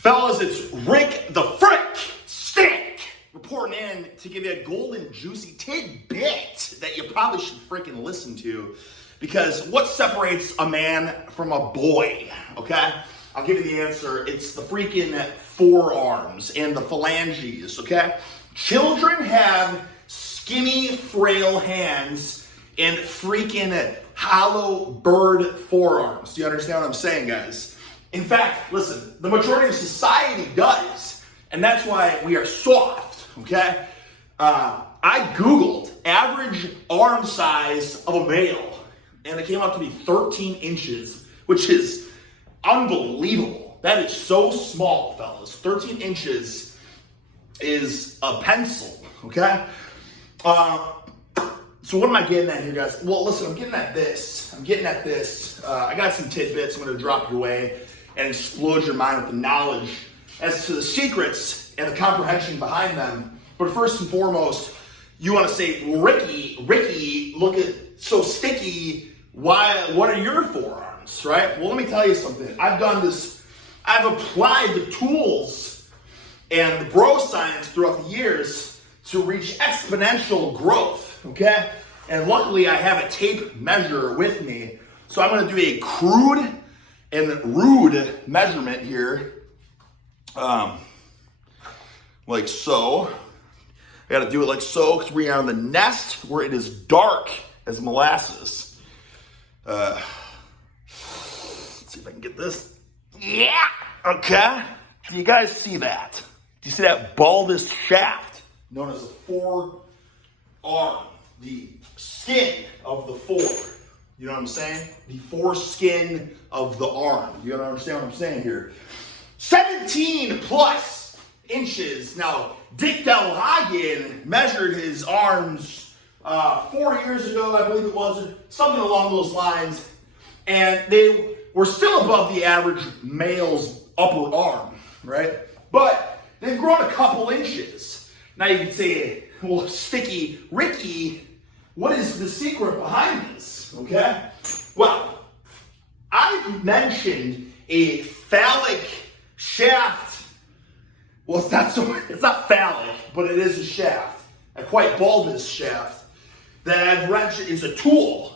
Fellas, it's Rick the Frick Stick reporting in to give you a golden, juicy tidbit that you probably should freaking listen to, because what separates a man from a boy, okay? I'll give you the answer. It's the freaking forearms and the phalanges, okay? Children have skinny, frail hands and freaking hollow bird forearms. Do you understand what I'm saying, guys? In fact, listen, the majority of society does, and that's why we are soft, okay? I Googled average arm size of a male, and it came out to be 13 inches, which is unbelievable. That is so small, fellas. 13 inches is a pencil, okay? So what am I getting at here, guys? Well, listen, I'm getting at this. I got some tidbits I'm going to drop your way and explode your mind with the knowledge as to the secrets and the comprehension behind them. But first and foremost, you want to say, Ricky, look at so sticky. Why? What are your forearms, right? Well, let me tell you something. I've done this. I've applied the tools and the bro science throughout the years to reach exponential growth, okay? And luckily, I have a tape measure with me. So I'm going to do a crude and rude measurement here, like so. I got to do it like so because we are in the nest where it is dark as molasses. Let's see if I can get this. Yeah, okay. Do you guys see that? Do you see that bulbous shaft known as a forearm? The skin of the fore. You know what I'm saying? The foreskin of the arm. You gotta understand what I'm saying here. 17 plus inches. Now, Dick Del Hagen measured his arms 4 years ago, I believe it was, something along those lines, and they were still above the average male's upper arm, right? But they've grown a couple inches. Now you can say, well, Sticky Ricky, what is the secret behind this, okay? Well, I've mentioned a phallic shaft. Well, it's not phallic, but it is a shaft, a quite bulbous shaft that I've mentioned is a tool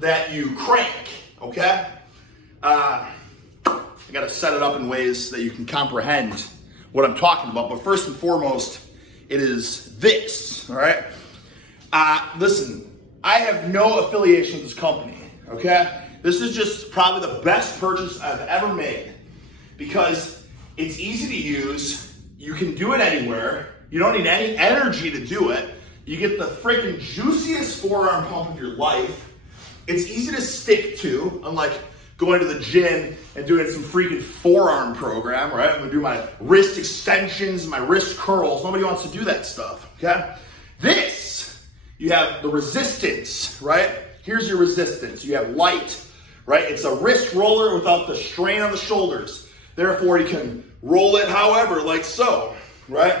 that you crank, okay? I gotta set it up in ways that you can comprehend what I'm talking about, but first and foremost, it is this, all right? Listen, I have no affiliation with this company, okay? This is just probably the best purchase I've ever made because it's easy to use. You can do it anywhere. You don't need any energy to do it. You get the freaking juiciest forearm pump of your life. It's easy to stick to, unlike going to the gym and doing some freaking forearm program, right? I'm gonna do my wrist extensions, my wrist curls. Nobody wants to do that stuff, okay? This, you have the resistance, right? Here's your resistance. You have light, right? It's a wrist roller without the strain on the shoulders. Therefore, you can roll it however, like so, right?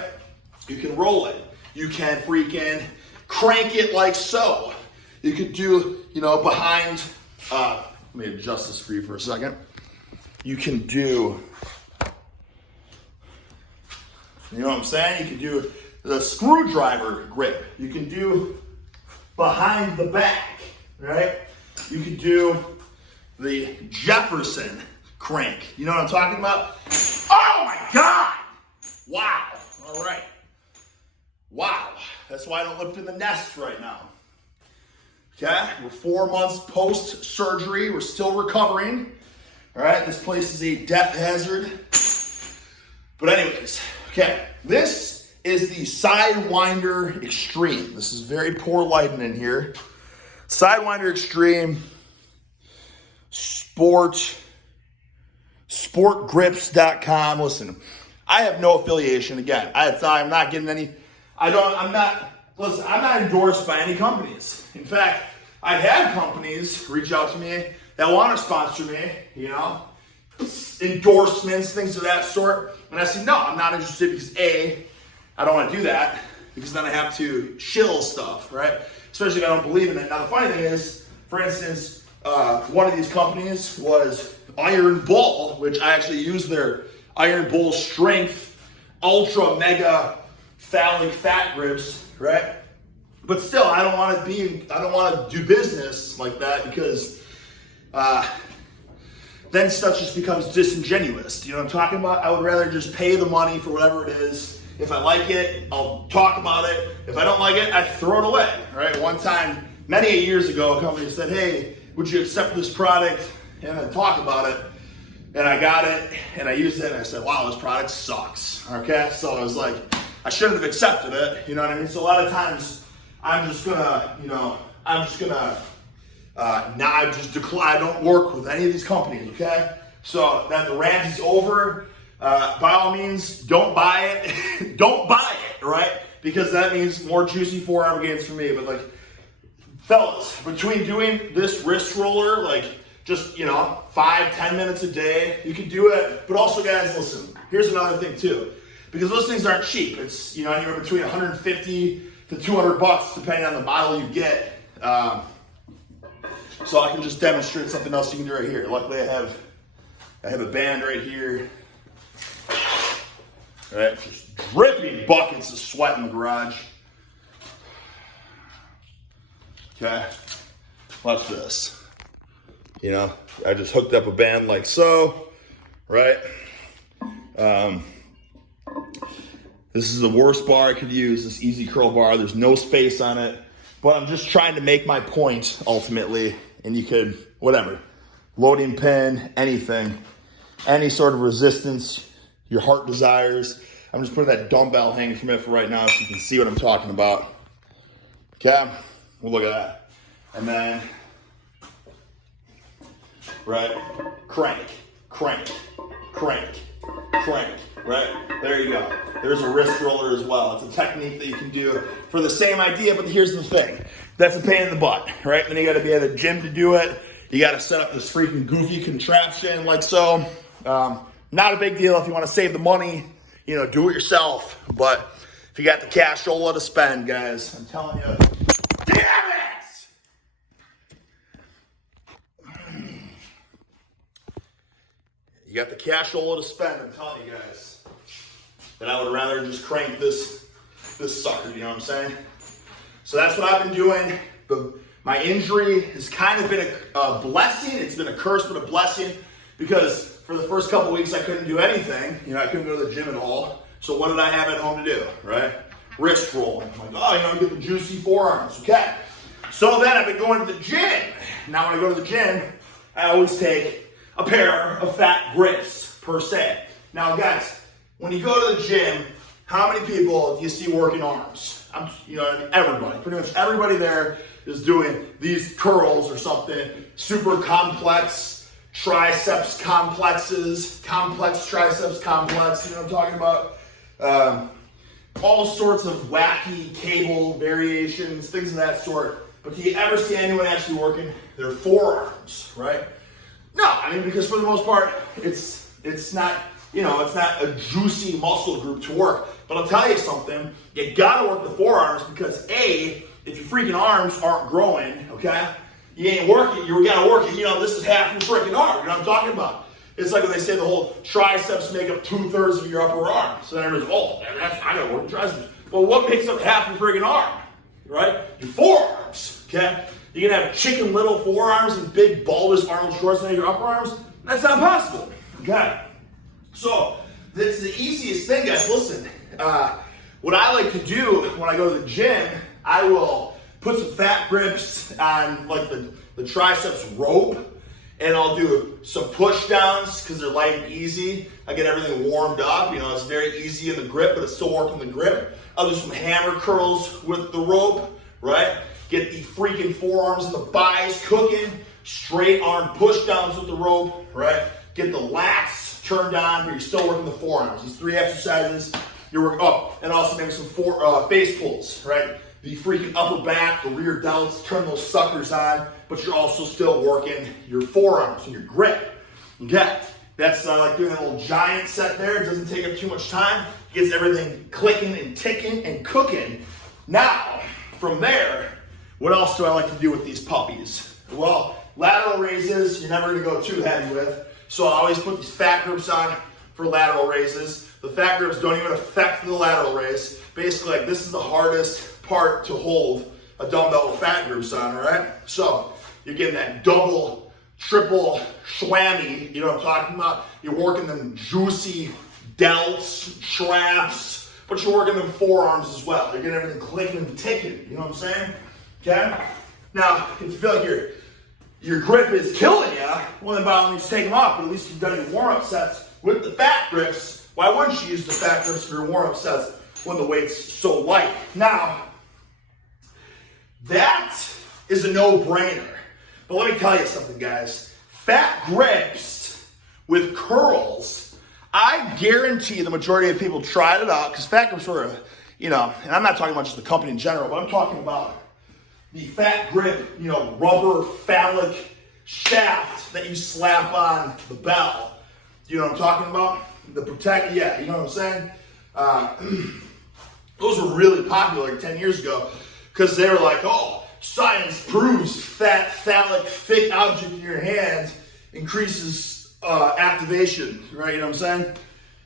You can roll it. You can freaking crank it like so. You could do, behind, let me adjust this for you for a second. You can do, you know what I'm saying? You can do the screwdriver grip. You can do behind the back, right? You can do the Jefferson crank. You know what I'm talking about? Oh my God! Wow. All right. Wow. That's why I don't lift in the nest right now. Okay? We're 4 months post-surgery. We're still recovering. All right? This place is a death hazard. But anyways, okay. This is the Sidewinder Extreme. This is very poor lighting in here. Sidewinder Extreme sportgrips.com. Listen, I have no affiliation. Again, I'm not getting any. I'm not endorsed by any companies. In fact, I've had companies reach out to me that want to sponsor me, endorsements, things of that sort. And I said, no, I'm not interested because A, I don't want to do that because then I have to shill stuff, right? Especially if I don't believe in it. Now, the funny thing is, for instance, one of these companies was Iron Bull, which I actually use their Iron Bull Strength, ultra mega phallic fat grips, right? But still, I don't want to do business like that because then stuff just becomes disingenuous. You know what I'm talking about? I would rather just pay the money for whatever it is. If I like it, I'll talk about it. If I don't like it, I throw it away, right? One time, many years ago, a company said, hey, would you accept this product? And I'd talk about it. And I got it, and I used it, and I said, wow, this product sucks, okay? So I was like, I shouldn't have accepted it, you know what I mean? So a lot of times, I don't work with any of these companies, okay? So that the rant is over. By all means, don't buy it. Don't buy it, right? Because that means more juicy forearm gains for me. But like, fellas, between doing this wrist roller, like just, 5-10 minutes a day, you can do it. But also, guys, listen, here's another thing too. Because those things aren't cheap. It's, anywhere between $150 to $200, depending on the model you get. So I can just demonstrate something else you can do right here. Luckily, I have a band right here. All right, just dripping buckets of sweat in the garage. Okay, watch this. I just hooked up a band like so, right? This is the worst bar I could use, this easy curl bar. There's no space on it, but I'm just trying to make my point ultimately, and you could, whatever, loading pin, anything, any sort of resistance your heart desires. I'm just putting that dumbbell hanging from it for right now so you can see what I'm talking about. Okay, well, look at that. And then, right, crank, crank, crank, crank, right? There you go. There's a wrist roller as well. It's a technique that you can do for the same idea, but here's the thing. That's a pain in the butt, right? Then you gotta be at a gym to do it. You gotta set up this freaking goofy contraption like so. Not a big deal if you wanna save the money, do it yourself. But if you got the cashola to spend, guys, I'm telling you, damn it! You got the cashola to spend, I'm telling you guys. But I would rather just crank this sucker, you know what I'm saying? So that's what I've been doing. My injury has kind of been a blessing. It's been a curse, but a blessing, because for the first couple weeks I couldn't do anything. I couldn't go to the gym at all. So what did I have at home to do, right? Wrist rolling. I'm like, get the juicy forearms, okay. So then I've been going to the gym. Now when I go to the gym, I always take a pair of fat grips per se. Now guys, when you go to the gym, how many people do you see working arms? Everybody, pretty much everybody there is doing these curls or something, super complex triceps complexes, complex triceps complex, you know what I'm talking about? All sorts of wacky cable variations, things of that sort. But do you ever see anyone actually working their forearms, right? No, because for the most part, it's not, it's not a juicy muscle group to work. But I'll tell you something, you gotta work the forearms because A, if your freaking arms aren't growing, okay, you ain't working, you gotta work it. This is half your freaking arm, you know what I'm talking about? It's like when they say the whole triceps make up 2/3 of your upper arm. So then everyone's, I gotta work the triceps. Well, what makes up half your freaking arm, right? Your forearms, okay? You can have chicken little forearms and big bulbous Arnold Schwarzenegger your upper arms. That's not possible, okay? So, that's the easiest thing, guys. Listen, what I like to do when I go to the gym, I will put some fat grips on like the triceps rope, and I'll do some push downs because they're light and easy. I get everything warmed up. It's very easy in the grip, but it's still working the grip. I'll do some hammer curls with the rope, right? Get the freaking forearms and the thighs cooking. Straight arm push downs with the rope, right? Get the lats turned on, but you're still working the forearms. These 3 exercises, you're working up. And also maybe some face pulls, right? The freaking upper back, the rear delts, turn those suckers on, but you're also still working your forearms and your grip. Okay, that's like doing a little giant set there. It doesn't take up too much time. Gets everything clicking and ticking and cooking. Now, from there, what else do I like to do with these puppies? Well, lateral raises, you're never gonna go too heavy with. So I always put these fat grips on for lateral raises. The fat grips don't even affect the lateral raise. Basically, like, this is the hardest part to hold a dumbbell with fat grips on, right? So you're getting that double, triple schwammy, you know what I'm talking about? You're working them juicy delts, traps, but you're working them forearms as well. You're getting everything clicking and ticking, you know what I'm saying? Okay? Now, if you feel like your grip is killing you, well then by all means take them off, but at least you've done your warm-up sets with the fat grips. Why wouldn't you use the fat grips for your warm-up sets when the weight's so light? Now, that is a no-brainer. But let me tell you something, guys. Fat grips with curls, I guarantee the majority of people tried it out, because fat grips were, you know, and I'm not talking about just the company in general, but I'm talking about the fat grip, you know, rubber phallic shaft that you slap on the bell. You know what I'm talking about? The protect, yeah, you know what I'm saying? Those were really popular like 10 years ago because they were like, oh, science proves fat, phallic, thick object in your hand increases activation, right? You know what I'm saying?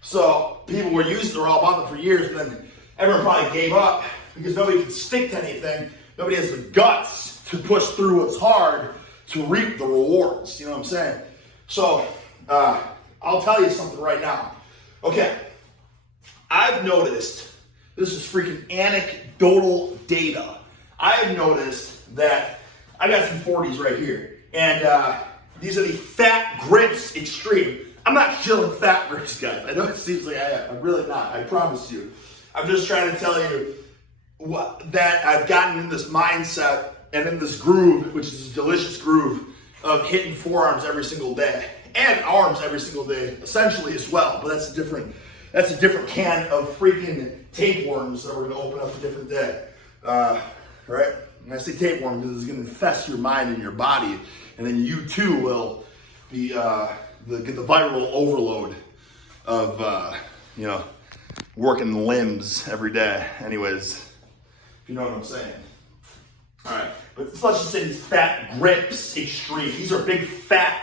So people were using it, they were all about it for years, and then everyone probably gave up because nobody could stick to anything. Nobody has the guts to push through what's hard to reap the rewards. You know what I'm saying? So I'll tell you something right now. Okay, I've noticed, this is freaking anecdotal data. I've noticed that I got some 40s right here, and these are the Fat Grips Extreme. I'm not chilling fat grips, guys. I know it seems like I am. I'm really not. I promise you. I'm just trying to tell you that I've gotten in this mindset and in this groove, which is a delicious groove of hitting forearms every single day and arms every single day, essentially as well. But that's a different can of freaking tapeworms that we're gonna open up a different day, right? And I say tapeworm because it's gonna infest your mind and your body, and then you too will be get the viral overload of you know, working limbs every day. Anyways. You know what I'm saying? All right, but let's just say these Fat Grips Extreme. These are big, fat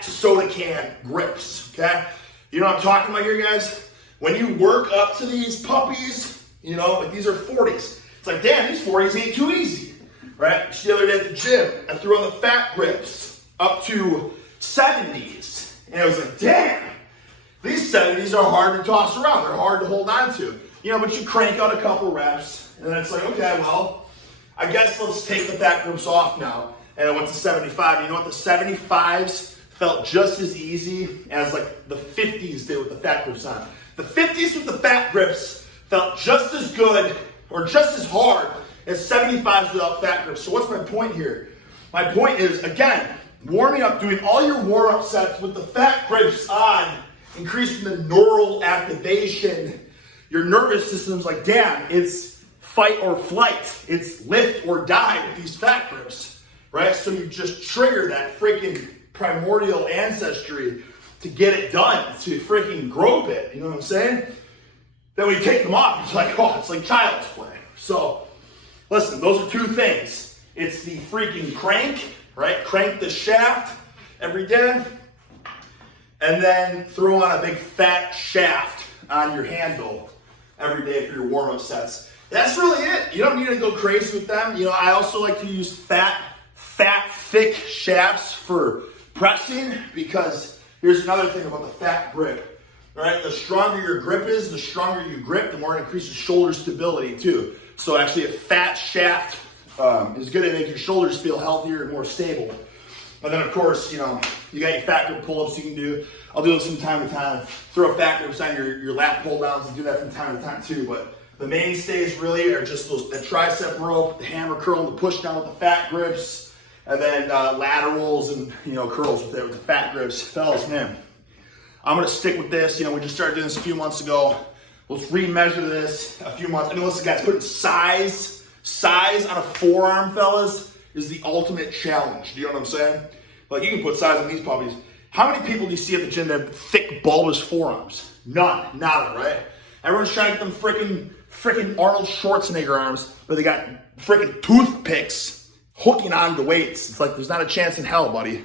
soda can grips, okay? You know what I'm talking about here, guys? When you work up to these puppies, you know, like these are 40s. It's like, damn, these 40s ain't too easy, right? Just the other day at the gym, I threw on the fat grips up to 70s. And I was like, damn, these 70s are hard to toss around. They're hard to hold on to. You know, but you crank out a couple reps, and then it's like, okay, well, I guess let's take the fat grips off now. And I went to 75. You know what? The 75s felt just as easy as like the 50s did with the fat grips on. The 50s with the fat grips felt just as good or just as hard as 75s without fat grips. So what's my point here? My point is, again, warming up, doing all your warm-up sets with the fat grips on, increasing the neural activation. Your nervous system's like, damn, it's fight or flight. It's lift or die with these fat grips, right? So you just trigger that freaking primordial ancestry to get it done, to freaking grope it. You know what I'm saying? Then when you take them off, it's like, oh, it's like child's play. So listen, those are two things. It's the freaking crank, right? Crank the shaft every day, and then throw on a big fat shaft on your handle every day for your warm-up sets. That's really it. You don't need to go crazy with them. You know, I also like to use fat, thick shafts for pressing, because here's another thing about the fat grip, right? The stronger your grip is, the stronger you grip, the more it increases shoulder stability too. So actually a fat shaft is going to make your shoulders feel healthier and more stable. And then of course, you know, you got your fat grip pull-ups you can do. I'll do those from time to time. Throw fat grips on your lat pull-downs and do that from time to time too. But the mainstays really are just the tricep rope, the hammer curl, and the push down with the fat grips, and then laterals and, you know, curls with the fat grips. Fellas, man, I'm gonna stick with this. You know, we just started doing this a few months ago. Let's remeasure this a few months. I mean, listen, guys, putting size on a forearm, fellas, is the ultimate challenge. Do you know what I'm saying? Like, you can put size on these puppies. How many people do you see at the gym that have thick, bulbous forearms? None, nada, right? Everyone's trying to get them freaking Arnold Schwarzenegger arms, but they got freaking toothpicks hooking onto weights. It's like there's not a chance in hell, buddy.